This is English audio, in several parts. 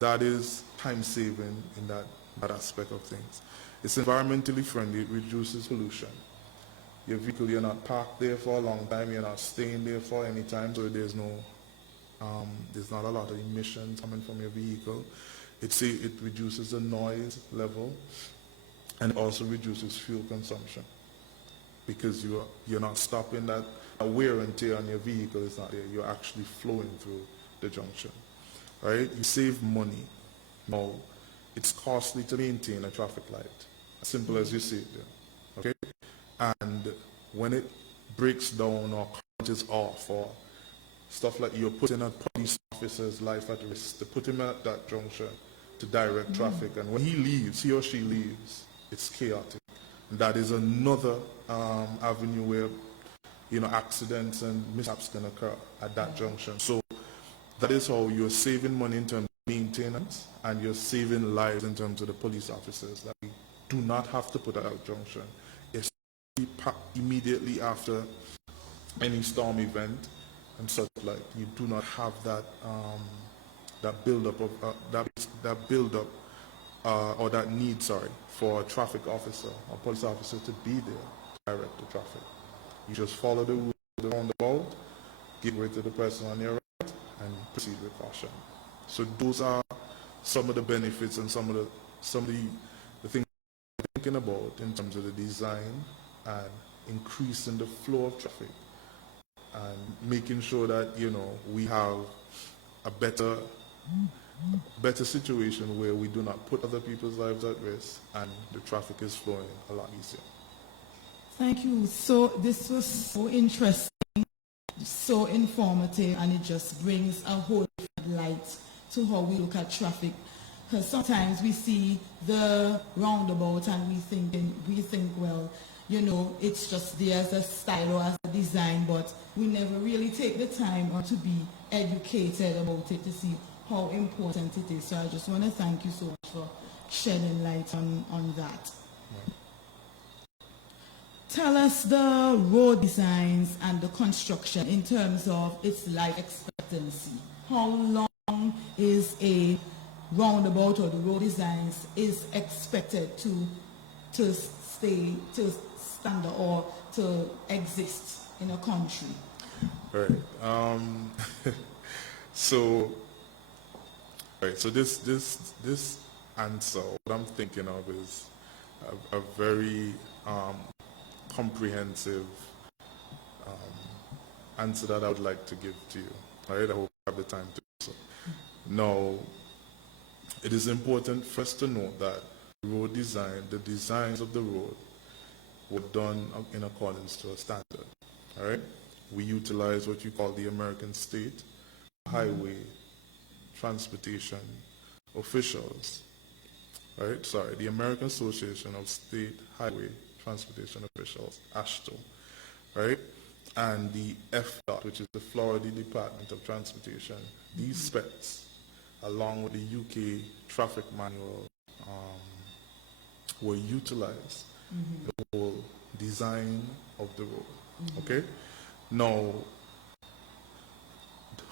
that is time saving in that aspect of things. It's environmentally friendly, it reduces pollution. Your vehicle, you're not parked there for a long time, you're not staying there for any time, so there's not a lot of emissions coming from your vehicle. It reduces the noise level, and also reduces fuel consumption, because you're not stopping. That wear and tear on your vehicle is not there. You're actually flowing through the junction, right? You save money. Now, it's costly to maintain a traffic light, as simple as you see it there, okay? And when it breaks down or is off or stuff like, you're putting a police officer's life at risk to put him at that junction to direct traffic, and when he or she leaves, it's chaotic. And that is another avenue where accidents and mishaps can occur at that junction. So that is how you're saving money in terms of maintenance, and you're saving lives in terms of the police officers that we do not have to put at that junction. It's immediately after any storm event and such like. You do not have that build-up of or that need, for a traffic officer or police officer to be there to direct the traffic. You just follow the rules around the road, give way to the person on your right, and proceed with caution. So those are some of the benefits and some of the things we're thinking about in terms of the design and increasing the flow of traffic and making sure that we have a better situation where we do not put other people's lives at risk and the traffic is flowing a lot easier. Thank you. So this was so interesting, so informative, and it just brings a whole different light to how we look at traffic. Because sometimes we see the roundabout and we think, well, it's just there as a style or as a design, but we never really take the time or to be educated about it to see how important it is. So I just want to thank you so much for shedding light on that. Right. Tell us the road designs and the construction in terms of its life expectancy. How long is a roundabout or the road designs is expected to stand or to exist in a country? Right. So this answer, what I'm thinking of is a very comprehensive answer that I would like to give to you. All right, I hope I have the time to do so. Now, it is important for us to note that the designs of the road were done in accordance to a standard. All right, we utilize what you call the American State Highway Transportation Officials, right? The American Association of State Highway Transportation Officials, AASHTO, right? And the FDOT, which is the Florida Department of Transportation. These specs, along with the UK Traffic Manual, were utilized the whole design of the road. Okay? Now,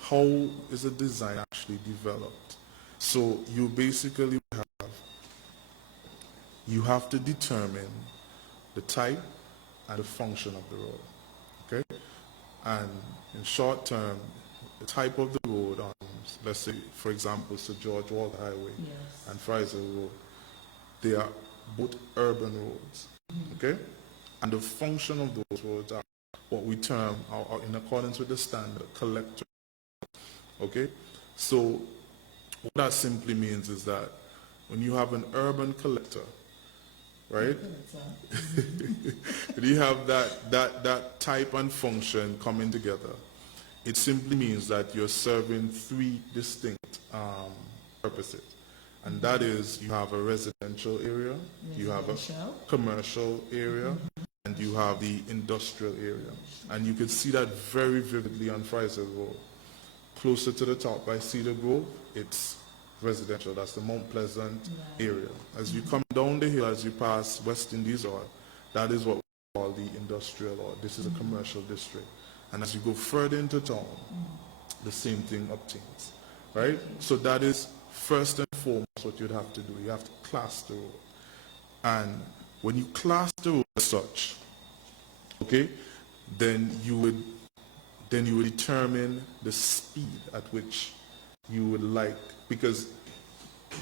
how is a design actually developed? So you basically have to determine the type and the function of the road. Okay? And in short term, the type of the road on, let's say, for example, Sir George Walker Highway and Fraser Road, they are both urban roads. Okay? And the function of those roads are what we term, are in accordance with the standard, collector. Okay? So what that simply means is that when you have an urban collector, right? When you have that type and function coming together, it simply means that you're serving three distinct purposes. And that is, you have a residential area, you have a commercial area, and you have the industrial area. And you can see that very vividly on Fraser Road. Closer to the top by Cedar Grove, it's residential. That's the Mount Pleasant area. As you come down the hill, as you pass West Indies Oil, that is what we call the industrial, or this is a commercial district. And as you go further into town, the same thing obtains, right? So that is first and foremost, what you'd have to do, you have to class the road. And when you class the road as such, okay, then you would determine the speed at which you would like, because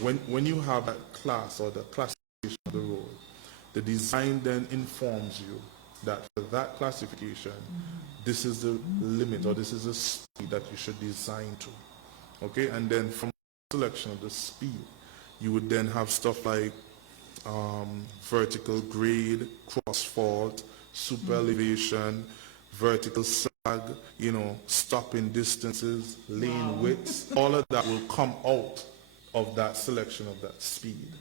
when you have that class or the classification of the road, the design then informs you that for that classification, this is the limit or this is the speed that you should design to. Okay, and then from selection of the speed, you would then have stuff like vertical grade, cross fault, super elevation, vertical sag, stopping distances, lane widths. All of that will come out of that selection of that speed.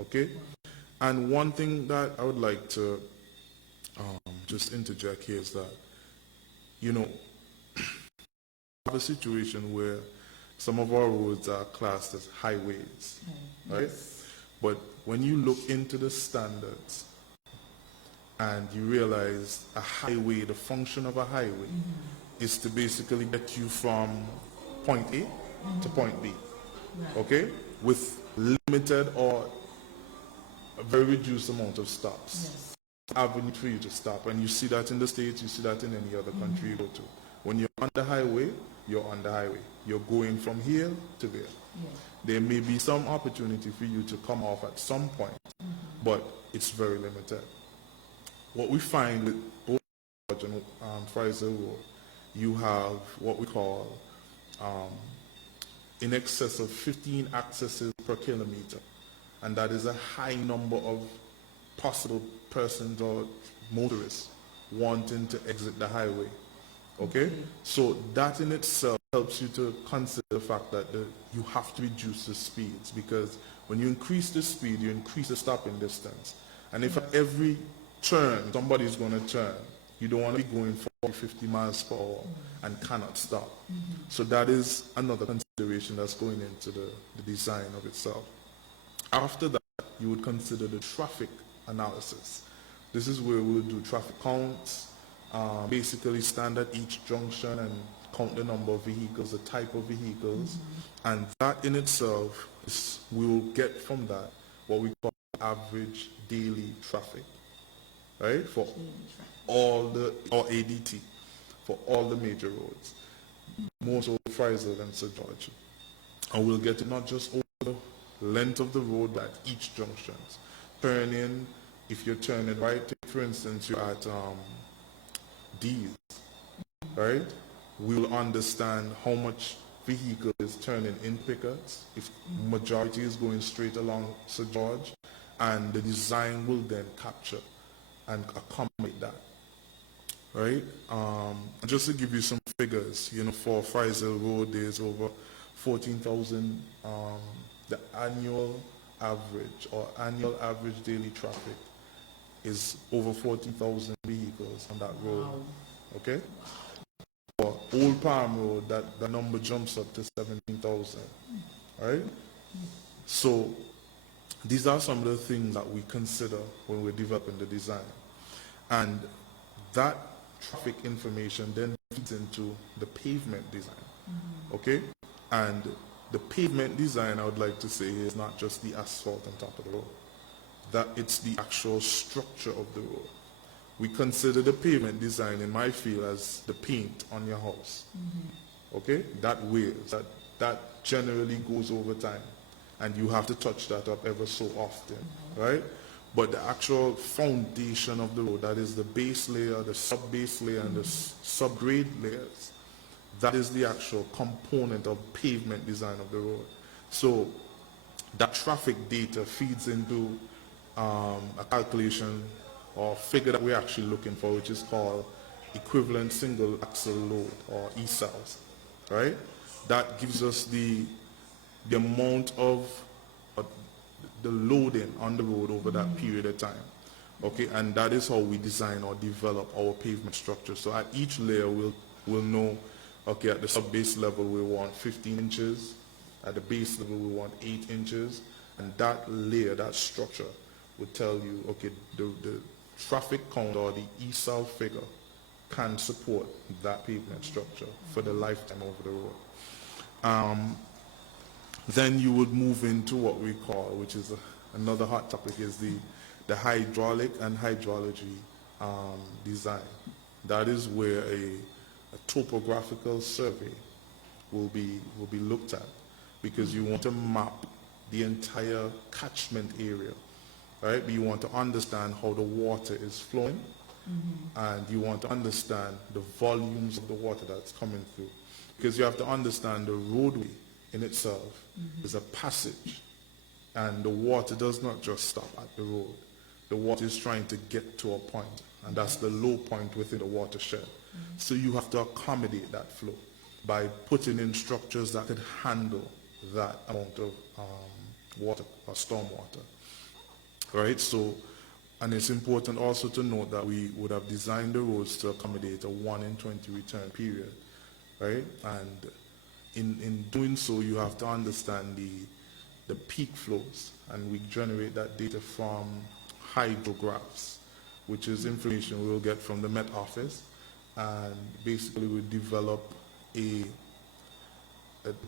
Okay? And one thing that I would like to just interject here is that, have a situation where some of our roads are classed as highways, right? Yes. But when you look into the standards and you realize a highway, the function of a highway is to basically get you from point A to point B, okay? With limited or a very reduced amount of stops. Yes. Avenue for you to stop. And you see that in the States, you see that in any other country you go to. When you're on the highway, you're on the highway. You're going from here to there. Yes. There may be some opportunity for you to come off at some point, but it's very limited. What we find with both George and Fraser Road, you have what we call in excess of 15 accesses per kilometer. And that is a high number of possible persons or motorists wanting to exit the highway. Okay? So that in itself helps you to consider the fact that you have to reduce the speeds, because when you increase the speed, you increase the stopping distance. And if at every turn somebody's going to turn, you don't want to be going 40, 50 miles per hour and cannot stop. So that is another consideration that's going into the design of itself. After that, you would consider the traffic analysis. This is where we'll do traffic counts, basically stand at each junction and count the number of vehicles, the type of vehicles, and that in itself, we will get from that what we call average daily traffic, right? For all the, or ADT, for all the major roads, more so Fraser than Sir George. And we'll get it not just over the length of the road, but at each junction. Turning, if you're turning right, take for instance, you're at D's, right? We'll understand how much vehicle is turning in Pickett's, if majority is going straight along Sir George, and the design will then capture and accommodate that, right? Just to give you some figures, for Fraser Road, there's over 14,000, the annual average daily traffic is over 40,000 vehicles on that road. Wow. Okay? For Old Palm Road, the number jumps up to 17,000. Right? So these are some of the things that we consider when we're developing the design. And that traffic information then feeds into the pavement design. Okay? And the pavement design, I would like to say, is not just the asphalt on top of the road. That it's the actual structure of the road. We consider the pavement design, in my field, as the paint on your house. Okay? That wears. That generally goes over time. And you have to touch that up ever so often. Right? But the actual foundation of the road, that is the base layer, the sub-base layer, and the subgrade layers, that is the actual component of pavement design of the road. So that traffic data feeds into a calculation or figure that we're actually looking for, which is called equivalent single axle load, or ESALs, right? That gives us the amount of the loading on the road over that period of time. Okay, and that is how we design or develop our pavement structure. So at each layer, we'll know, okay, at the sub-base level, we want 15 inches. At the base level, we want 8 inches. And that layer, that structure, would tell you, okay, the traffic count or the ESAL figure can support that pavement structure for the lifetime over the road. Then you would move into what we call, which is another hot topic, is the hydraulic and hydrology design. That is where a topographical survey will be looked at, because you want to map the entire catchment area, right? But you want to understand how the water is flowing, and you want to understand the volumes of the water that's coming through, because you have to understand the roadway in itself is a passage, and the water does not just stop at the road. The water is trying to get to a point, and that's the low point within the watershed. So you have to accommodate that flow by putting in structures that could handle that amount of water or storm water. Right? So, and it's important also to note that we would have designed the roads to accommodate a 1 in 20 return period. Right? And in doing so, you have to understand the peak flows, and we generate that data from hydrographs, which is information we'll get from the Met Office, and basically we develop a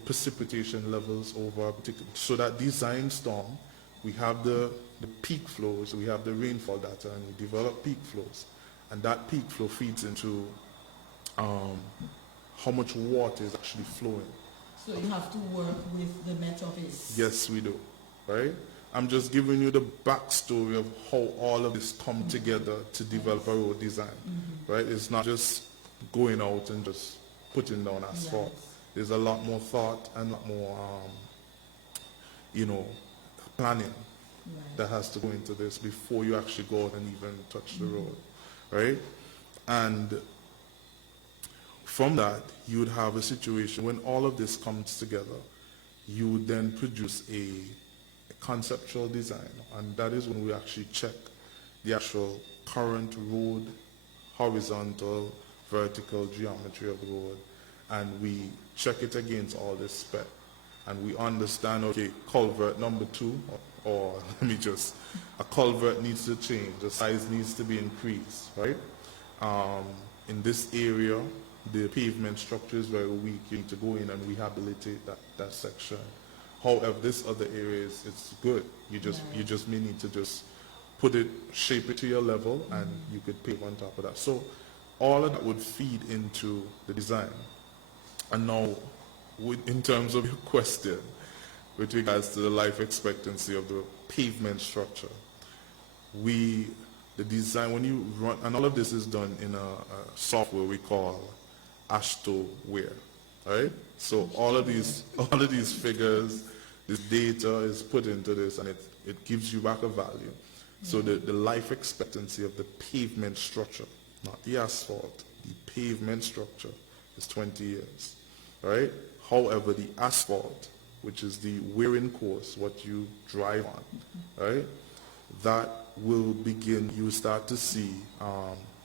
precipitation levels over a particular, so that design storm, we have the peak flows, we have the rainfall data, and we develop peak flows, and that peak flow feeds into how much water is actually flowing. So you have to work with the Met Office. Yes, we do, right? I'm just giving you the backstory of how all of this come together to develop a road design, right? It's not just going out and just putting down asphalt. Yes. There's a lot more thought and a lot more, planning that has to go into this before you actually go out and even touch the road, right? And from that, you would have a situation when all of this comes together, you would then produce a conceptual design, and that is when we actually check the actual current road, horizontal, vertical geometry of the road, and we check it against all this spec, and we understand, okay, culvert number 2, or a culvert needs to change, the size needs to be increased, right? In this area, the pavement structure is very weak. You need to go in and rehabilitate that section. However, this other area it's good. You just may need to just shape it to your level, and you could pave on top of that. So all of that would feed into the design. And now, in terms of your question, with regards to the life expectancy of the pavement structure, the design, when you run, and all of this is done in a software we call Ashtoware, right? So all of these figures, this data is put into this, and it gives you back a value. So the life expectancy of the pavement structure, not the asphalt, the pavement structure, is 20 years, right? However, the asphalt, which is the wearing course, what you drive on, right? That will begin, you start to see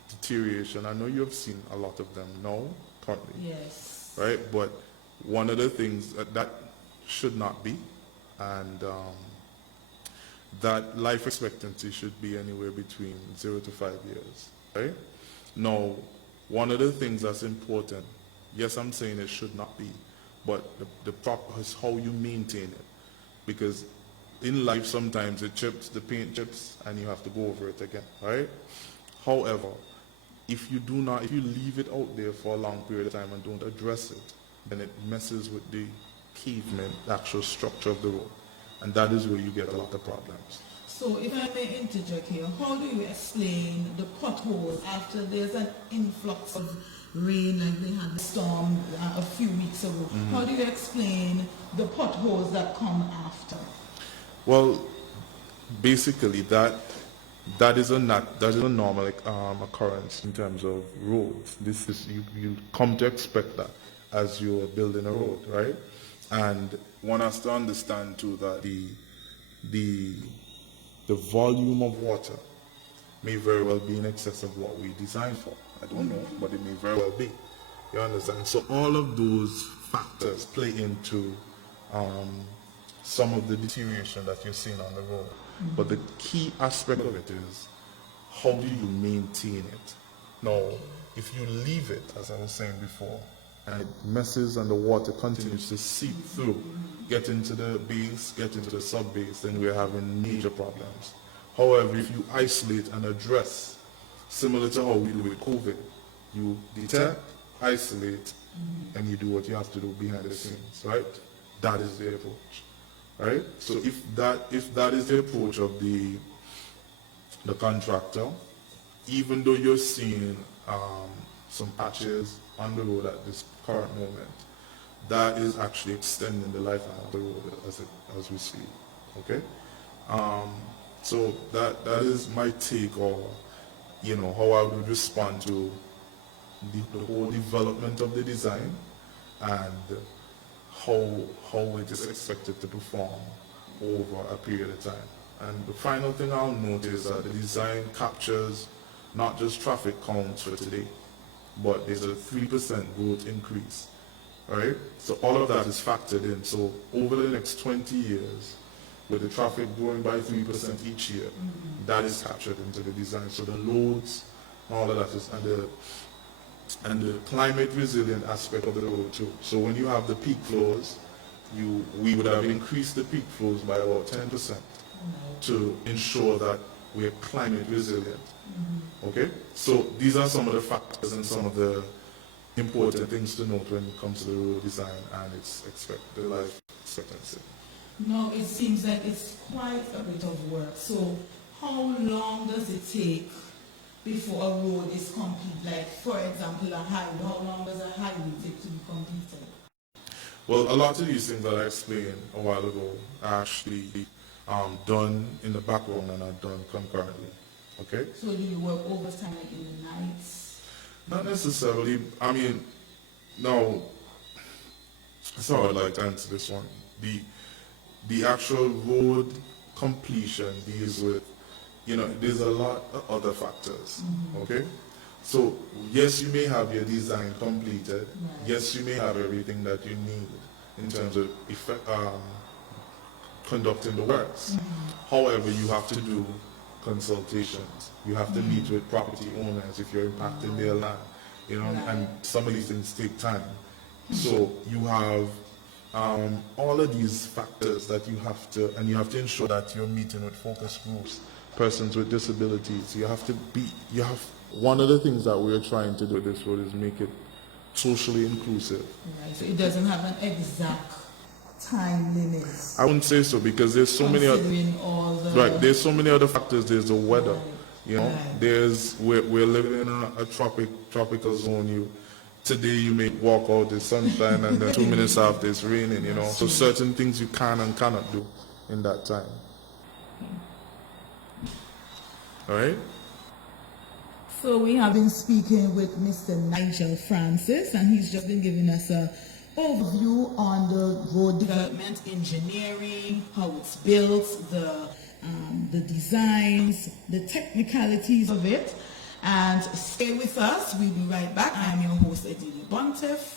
deterioration. I know you have seen a lot of them now, currently. Yes. Right? But one of the things that should not be, and that life expectancy should be anywhere between 0 to 5 years, right? Now, one of the things that's important, yes, I'm saying it should not be, but the proper is how you maintain it. Because in life, sometimes it chips, the paint chips, and you have to go over it again, right? However, if you leave it out there for a long period of time and don't address it, then it messes with the pavement, the actual structure of the road. And that is where you get a lot of problems. So if I may interject here, how do you explain the potholes after there's an influx of rain, like they had the storm a few weeks ago? How do you explain the potholes that come after? Well, basically that is a normal occurrence in terms of roads. This is you come to expect that as you're building a road, right? And one has to understand too that the volume of water may very well be in excess of what we designed for. I don't know, but it may very well be. You understand? So all of those factors play into some of the deterioration that you're seeing on the road. But the key aspect of it is, how do you maintain it? Now, if you leave it, as I was saying before, and it messes and the water continues to seep through, get into the base, get into the sub-base, then we're having major problems. However, if you isolate and address, similar to how we do with COVID, you detect, isolate, and you do what you have to do behind the scenes, right? That is the approach, right? So if that is the approach of the contractor, even though you're seeing some patches on the road at this current moment, that is actually extending the lifetime of the road as we speak. Okay, so that is my take, or how I would respond to the whole development of the design and how it is expected to perform over a period of time. And the final thing I'll note is that the design captures not just traffic counts for today, but there's a 3% growth increase, right? So all of that is factored in. So over the next 20 years, with the traffic growing by 3% each year, that is captured into the design. So the loads, all of that is, and the climate resilient aspect of the road too. So when you have the peak flows, we would have increased the peak flows by about 10% to ensure that we're climate resilient. Okay? So these are some of the factors and some of the important things to note when it comes to the road design and its the life expectancy. No, it seems like it's quite a bit of work. So how long does it take before a road is complete? Like, for example, a highway, how long does a highway take to be completed? Well, a lot of these things that I explained a while ago are actually done in the background and are done concurrently. Okay? So do you work overtime like in the nights? Not necessarily. I mean, no. That's how I'd like to answer this one. The actual road completion deals with, there's a lot of other factors. Okay? So, yes, you may have your design completed. Right. Yes, you may have everything that you need in terms of conducting the works. However, you have to do consultations. You have to meet with property owners if you're impacting their land, and some of these things take time. So you have all of these factors that you have to ensure that you're meeting with focus groups, persons with disabilities. One of the things that we're trying to do with this road is make it socially inclusive. Right, so it doesn't have an exact time limit. I wouldn't say so, because there's so many there's so many other factors. There's the weather, we're living in a tropical zone. Today you may walk out, the sunshine, and then 2 minutes after it's raining, so certain things you can and cannot do in that time. All right? So we have been speaking with Mr. Nigel Francis, and he's just been giving us an overview on the road development, engineering, how it's built, the designs, the technicalities of it. And stay with us. We'll be right back. I am your host, Adelia Bontiff.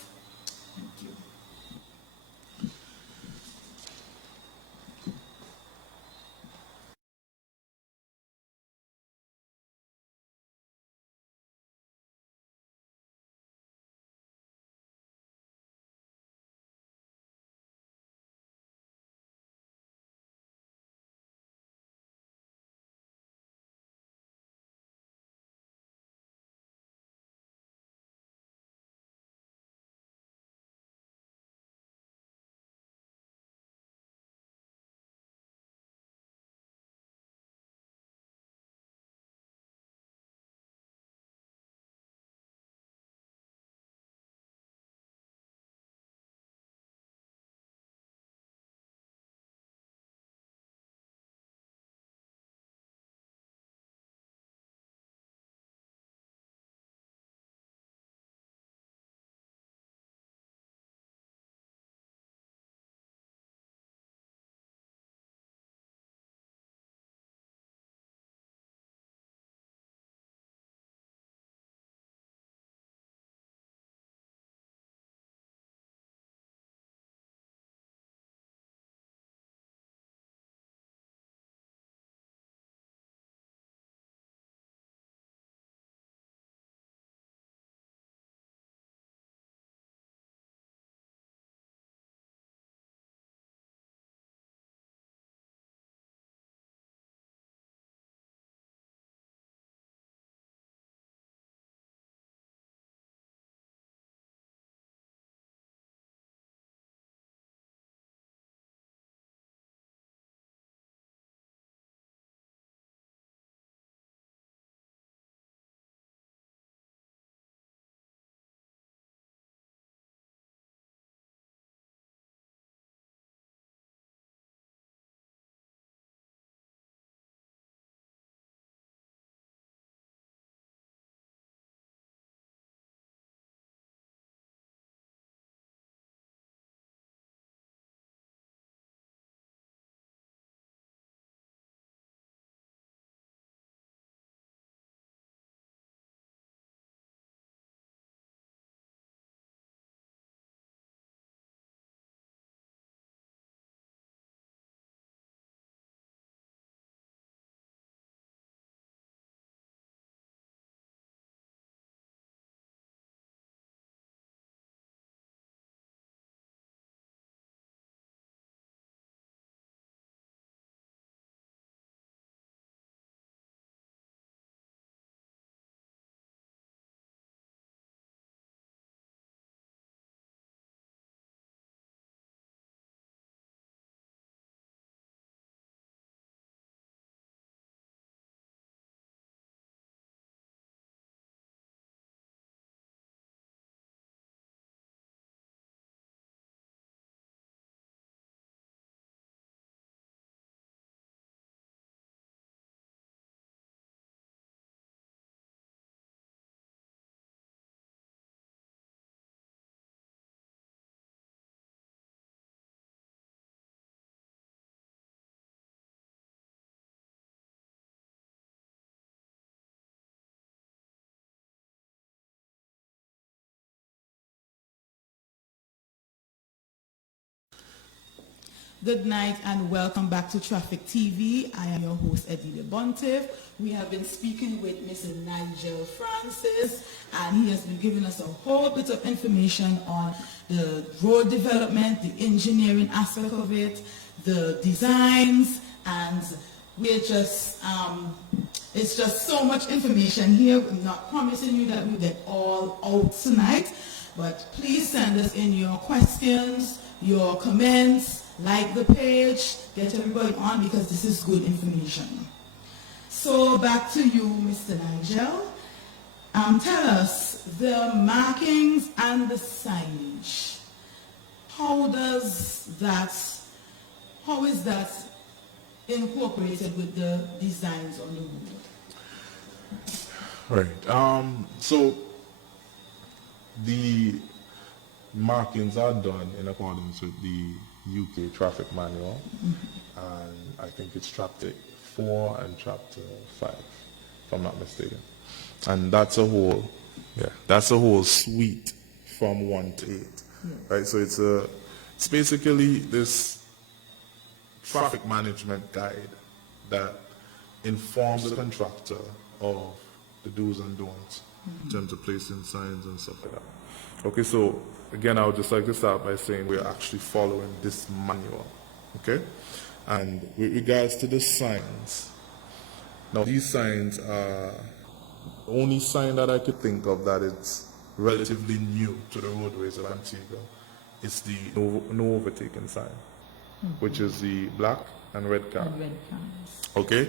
Good night and welcome back to Traffic TV. I am your host, Edile Bontev. We have been speaking with Mr. Nigel Francis, and he has been giving us a whole bit of information on the road development, the engineering aspect of it, the designs, and we're just, it's just so much information here. I'm not promising you that we'll get all out tonight, but please send us in your questions, your comments, like the page, get everybody on because this is good information. So back to you, Mr. Nigel. Tell us the markings and the signage. How is that incorporated with the designs on the road? Right. So the markings are done in accordance with the UK traffic manual, and I think it's chapter 4 and chapter 5, if I'm not mistaken. And that's a whole suite from 1 to 8, right? So it's basically this traffic management guide that informs the contractor of the do's and don'ts in terms of placing signs and stuff like that. Okay, so again, I would just like to start by saying we're actually following this manual, okay? And with regards to the signs, now these signs are the only sign that I could think of that is relatively new to the roadways of Antigua. It's the no overtaking sign, which is the black and red car. Okay?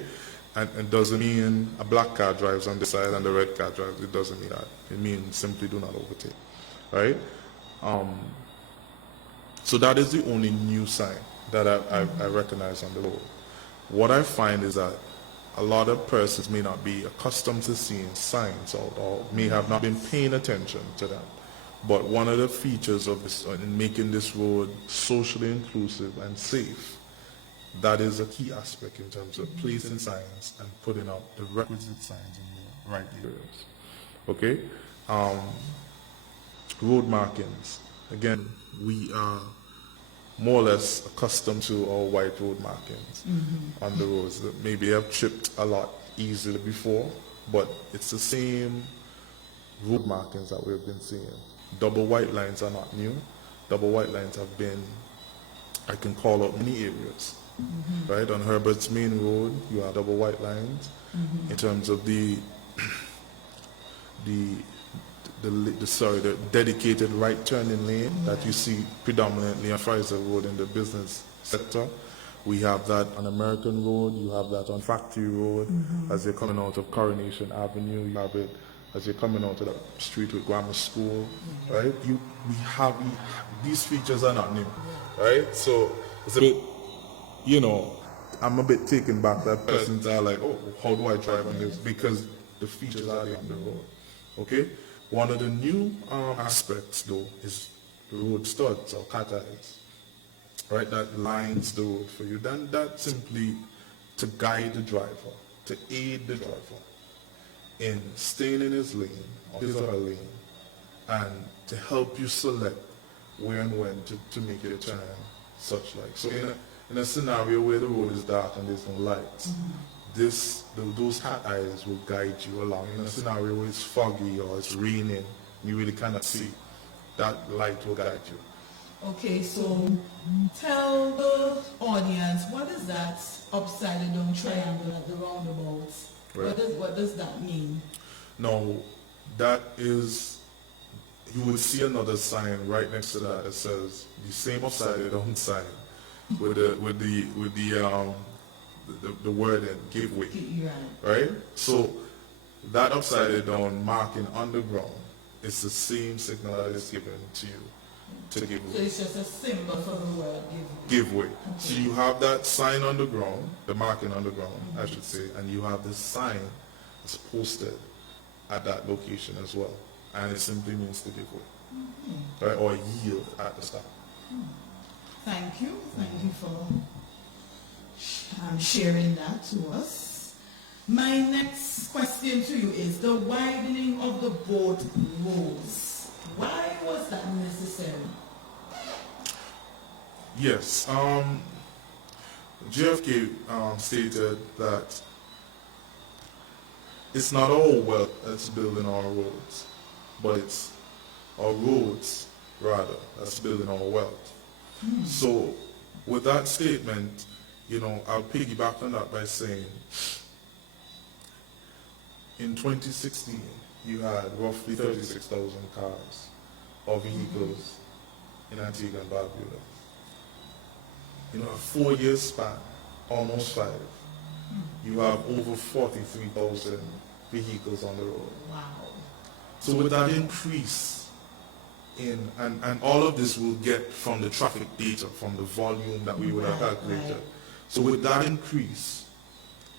And it doesn't mean a black car drives on the side and the red car drives. It doesn't mean that. It means simply do not overtake. Right? So that is the only new sign that I recognize on the road. What I find is that a lot of persons may not be accustomed to seeing signs or may have not been paying attention to them. But one of the features of this, in making this road socially inclusive and safe, that is a key aspect in terms of placing signs and putting up the requisite signs in the right areas. Okay? Road markings. Again, we are more or less accustomed to our white road markings on the roads that maybe have chipped a lot easily before, but it's the same road markings that we've been seeing. Double white lines are not new. Double white lines have been, I can call out many areas. Right, on Herbert's Main Road, you have double white lines. In terms of the dedicated right turning lane that you see predominantly on Fraser Road in the business sector. We have that on American Road, you have that on Factory Road. As you're coming out of Coronation Avenue, you have it as you're coming out of the street with Grammar School, right? These features are not new, right? So it's a bit, you know, I'm a bit taken back that persons are like, oh, how do I drive on this? Because the features are there on the road, okay? One of the new aspects, though, is the road studs or cat eyes, right? That lines the road for you. Then that's simply to guide the driver, to aid the driver in staying in his lane, or his or her lane, and to help you select where and when to make your turn, such like. So in a scenario where the road is dark and there's no lights, those cat eyes will guide you along. In a scenario where it's foggy or it's raining, you really cannot see, that light will guide you. Okay, so tell the audience, what is that upside down triangle at the roundabouts? Right. What does that mean? No, that is, you would see another sign right next to that that says the same upside down sign with the word give way. Right? So that upside down marking on the ground is the same signal that is given to you to give way. So it's just a symbol for the word give way. Okay. So you have that sign on the ground, the marking on the ground, I should say, and you have this sign that's posted at that location as well. And it simply means to give way. Right? Or yield at the start. Thank you. Thank you for sharing that to us. My next question to you is the widening of the boat roads. Why was that necessary? Yes. JFK stated that it's not our wealth that's building our roads, but it's our roads, rather, that's building our wealth. So, with that statement, I'll piggyback on that by saying, in 2016, you had roughly 36,000 cars or vehicles in Antigua and Barbuda. In a 4-year span, almost 5, you have over 43,000 vehicles on the road. Wow. So with that increase and all of this will get from the traffic data, from the volume that we would have calculated. Right. So with that increase,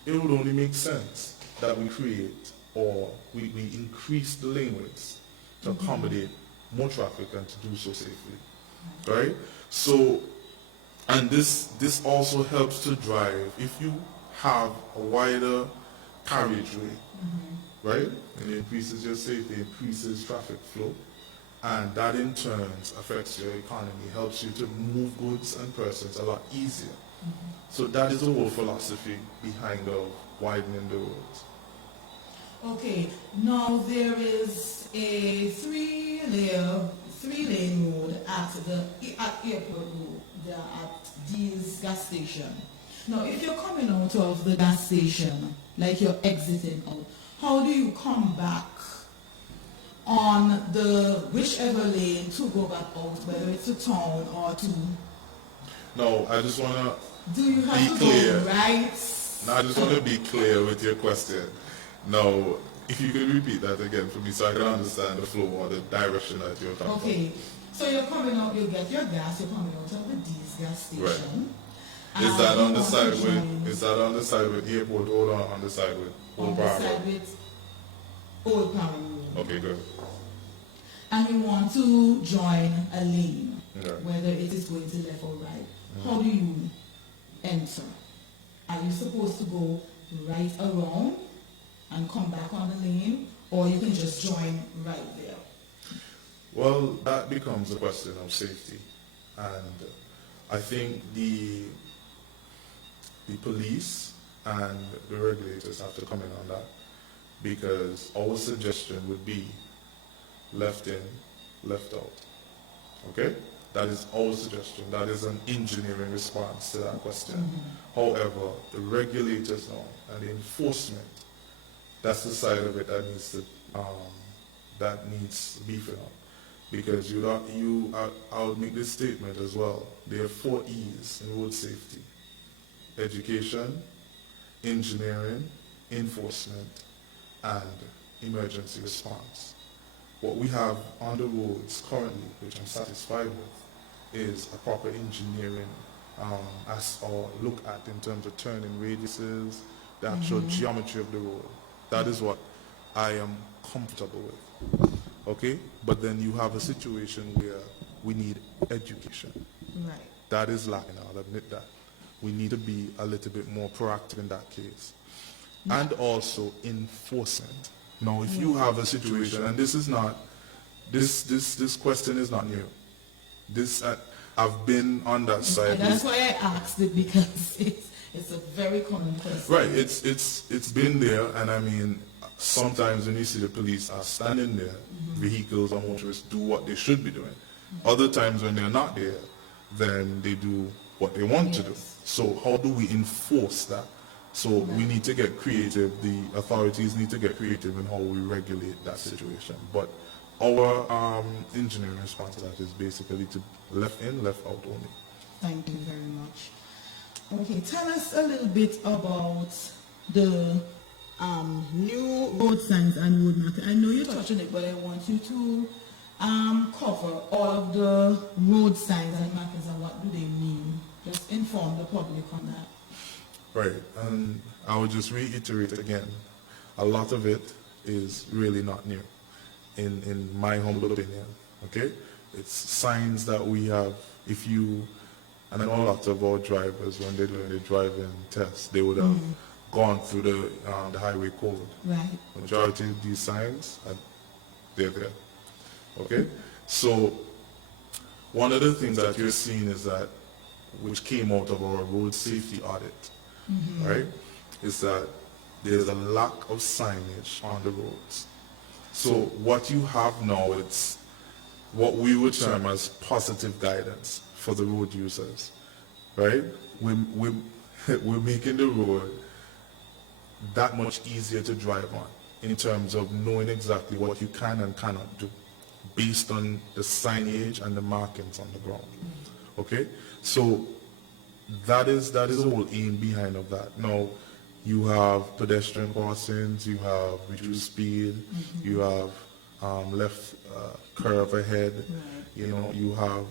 it would only make sense that we create or we increase the lane widths to accommodate more traffic and to do so safely. Right? So, and this also helps to drive, if you have a wider carriageway, right? And it increases your safety, increases traffic flow, and that in turn affects your economy, helps you to move goods and persons a lot easier. So that is the whole philosophy behind widening the roads. Okay, now there is a three-lane road at Airport Road, at Deal's gas station. Now, if you're coming out of the gas station, like you're exiting out, how do you come back on the whichever lane to go back out, whether it's to town or to... No, I just want to Do you have be to clear. go right? No, I just want to be clear with your question. No, if you could repeat that again for me so I can understand the flow or the direction that you're talking Okay, so you're coming out, you get your gas, you're coming out of the D's gas station. Right. Is that on the side with? Is that on the side with Airport Road or on the side with Old On the Park side Road? with Old Park Road. Okay, good. And you want to join a lane, Yeah. whether it is going to left or right. How do you enter? Are you supposed to go right around and come back on the lane, or you can just join right there? Well, that becomes a question of safety, and I think the police and the regulators have to come in on that, because our suggestion would be left in, left out. Okay? That is our suggestion. That is an engineering response to that question. However, the regulators now and the enforcement, that's the side of it that needs beefing up. Because I'll make this statement as well. There are 4 E's in road safety: education, engineering, enforcement, and emergency response. What we have on the roads currently, which I'm satisfied with, is a proper engineering or look at in terms of turning radiuses, the actual geometry of the road. That is what I am comfortable with. Okay? But then you have a situation where we need education. Right. That is lacking, I'll admit that. We need to be a little bit more proactive in that case. And also enforcement. Now, if you have a situation, and this is not, this question is not new. I've been on that side. And that's why I asked it, because it's a very common question. Right, it's been there, and I mean, sometimes when you see the police are standing there, vehicles or motorists do what they should be doing. Other times when they're not there, then they do what they want to do. So how do we enforce that? So we need to get creative. The authorities need to get creative in how we regulate that situation. But our engineering response to that is basically to left in, left out only. Thank you very much. Okay, tell us a little bit about the new road signs and road markers. I know you touched on it, but I want you to cover all of the road signs and markers and what do they mean. Just inform the public on that. Right, and I would just reiterate again, a lot of it is really not new, in my humble opinion, okay? It's signs that we have, and I know a lot of our drivers, when they're doing the driving test, they would have gone through the highway code. Right. Majority of these signs, they're there, okay? So, one of the things that you're seeing is that which came out of our road safety audit, right, is that there's a lack of signage on the roads. So what you have now, it's what we would term as positive guidance for the road users, right? We're making the road that much easier to drive on in terms of knowing exactly what you can and cannot do based on the signage and the markings on the ground. Okay? So that is the whole aim behind of that. Now, you have pedestrian crossings, you have reduced speed, you have left curve ahead, you know, you have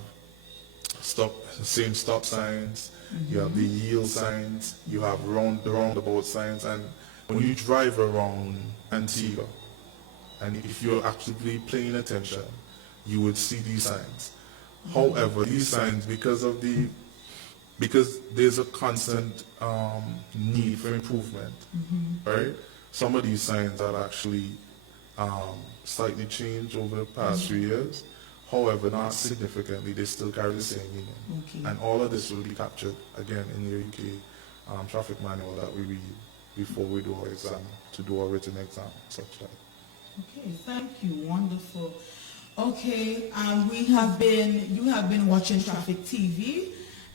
same stop signs, you have the yield signs, you have the roundabout signs, and when you drive around Antigua, and if you're actively paying attention, you would see these signs. However, these signs, because there's a constant need for improvement, right? Some of these signs are actually slightly changed over the past few years. However, not significantly, they still carry the same meaning. And all of this will be captured, again, in the UK traffic manual that we read before we do our exam, to do our written exam, such that. Okay, thank you. Wonderful. Okay, you have been watching Traffic TV,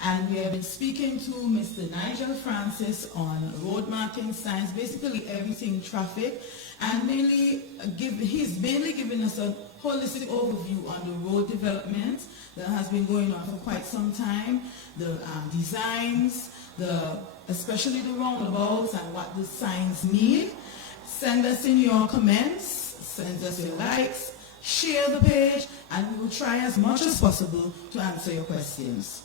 and we have been speaking to Mr. Nigel Francis on road marking signs, basically everything traffic, and he's mainly giving us a holistic overview on the road development that has been going on for quite some time, the designs, especially the roundabouts and what the signs mean. Send us in your comments, send us your likes, share the page, and we will try as much as possible to answer your questions.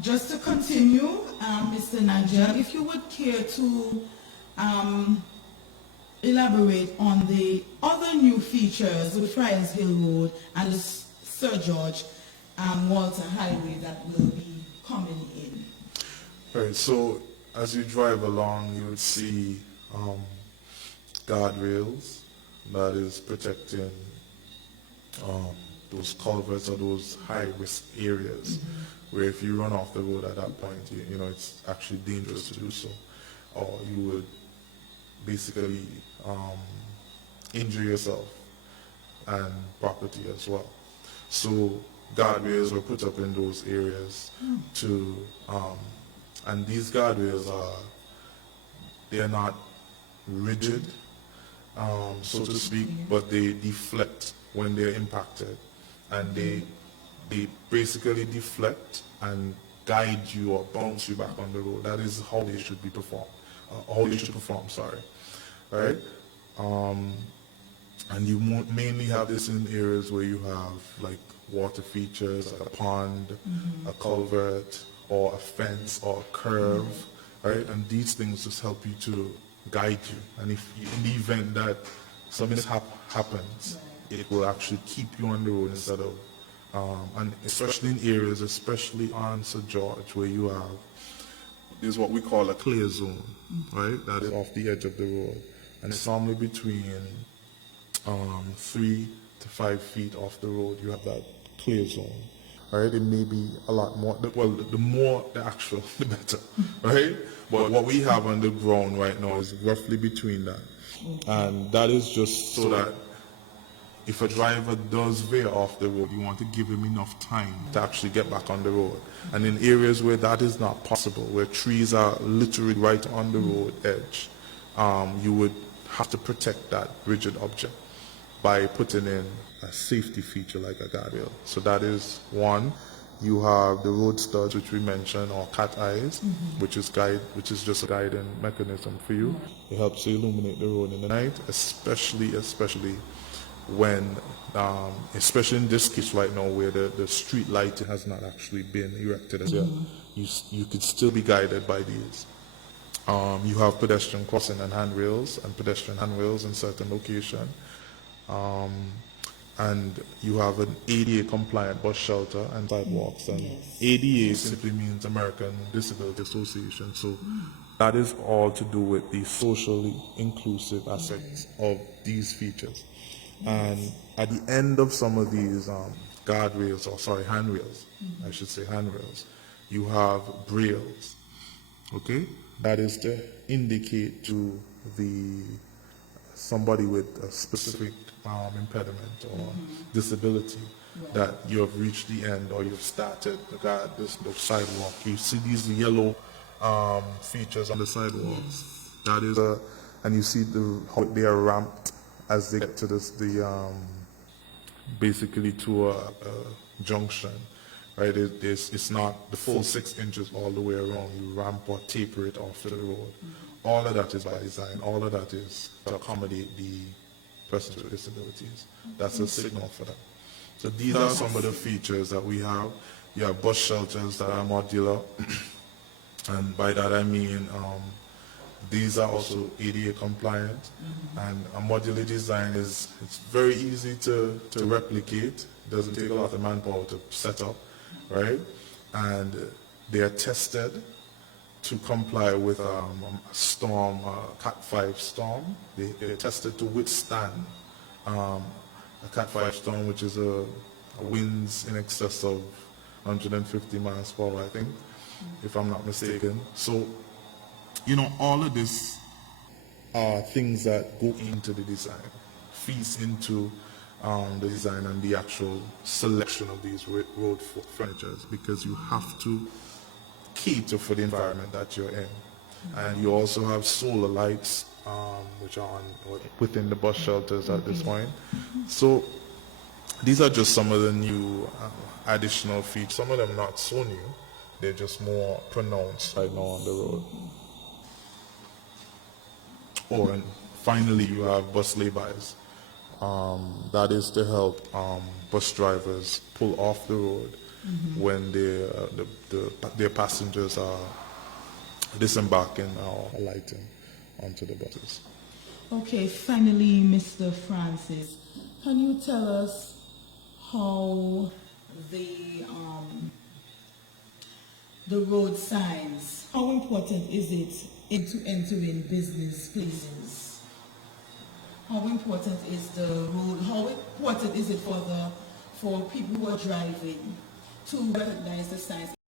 Just to continue, Mr. Nigel, if you would care to elaborate on the other new features with Friars Hill Road and the Sir George Walter Highway that will be coming in. Right, so as you drive along, you would see guardrails that is protecting those culverts or those high-risk areas where if you run off the road at that point, you know, it's actually dangerous to do so, or you would basically injure yourself and property as well. So guardrails were put up in those areas to, and these guardrails they are not rigid, so to speak, but they deflect when they're impacted, and they basically deflect and guide you or bounce you back on the road. That is how they should be performed. Right? And you mainly have this in areas where you have like water features, like a pond, a culvert, or a fence, or a curve, right? And these things just help you to guide you. And if in the event that some mishap happens, it will actually keep you on the road instead of, and especially in areas, especially on St. George, where you have, there's what we call a clear zone, right? That is off the edge of the road. And it's normally between 3 to 5 feet off the road, you have that clear zone, right? It may be a lot more, well, the more the actual, the better, right? But what we have on the ground right now is roughly between that. And that is just so that if a driver does veer off the road, you want to give him enough time to actually get back on the road. And in areas where that is not possible, where trees are literally right on the road edge, you would have to protect that rigid object by putting in a safety feature like a guardrail. So that is one. You have the road studs, which we mentioned, or cat eyes, which is just a guiding mechanism for you. It helps to illuminate the road in the night, especially when, especially in this case right now where the street light has not actually been erected as yet. You could still be guided by these. You have pedestrian crossing and handrails, and pedestrian handrails in certain locations. And you have an ADA compliant bus shelter and sidewalks. And ADA simply means American Disability Association. So that is all to do with the socially inclusive aspects of these features. And at the end of some of these guardrails, or sorry, handrails. I should say handrails. You have brails. Okay, that is to indicate to the somebody with a specific impediment or disability that you have reached the end or you've started the sidewalk. You see these yellow features on the sidewalks. That is and you see how they are ramped as they get to basically to a junction. Right, it's not the full 6 inches all the way around. You ramp or taper it off to the road. All of that is by design. All of that is to accommodate the persons with disabilities. That's a signal for them. So these are some of the features that we have. You have bus shelters that are modular, and by that I mean these are also ADA compliant. And a modular design it's very easy to replicate. It doesn't take a lot of manpower to set up. Right, and they are tested to comply with a storm, Cat 5 storm. They're tested to withstand a Cat 5 storm, which is a winds in excess of 150 miles per hour, I think, if I'm not mistaken. So, all of this are things that go into the design, feeds into the design and the actual selection of these road furnitures, because you have to cater for the environment that you're in. And you also have solar lights, which are within the bus shelters at this point. So these are just some of the new additional features. Some of them not so new. They're just more pronounced right now on the road. And finally, you have bus laybys. That is to help bus drivers pull off the road when their passengers are disembarking or alighting onto the buses. Okay, finally, Mr. Francis, can you tell us how the road signs, how important is it into entering business places? How important is the road? How important is it for people who are driving to recognize the signs?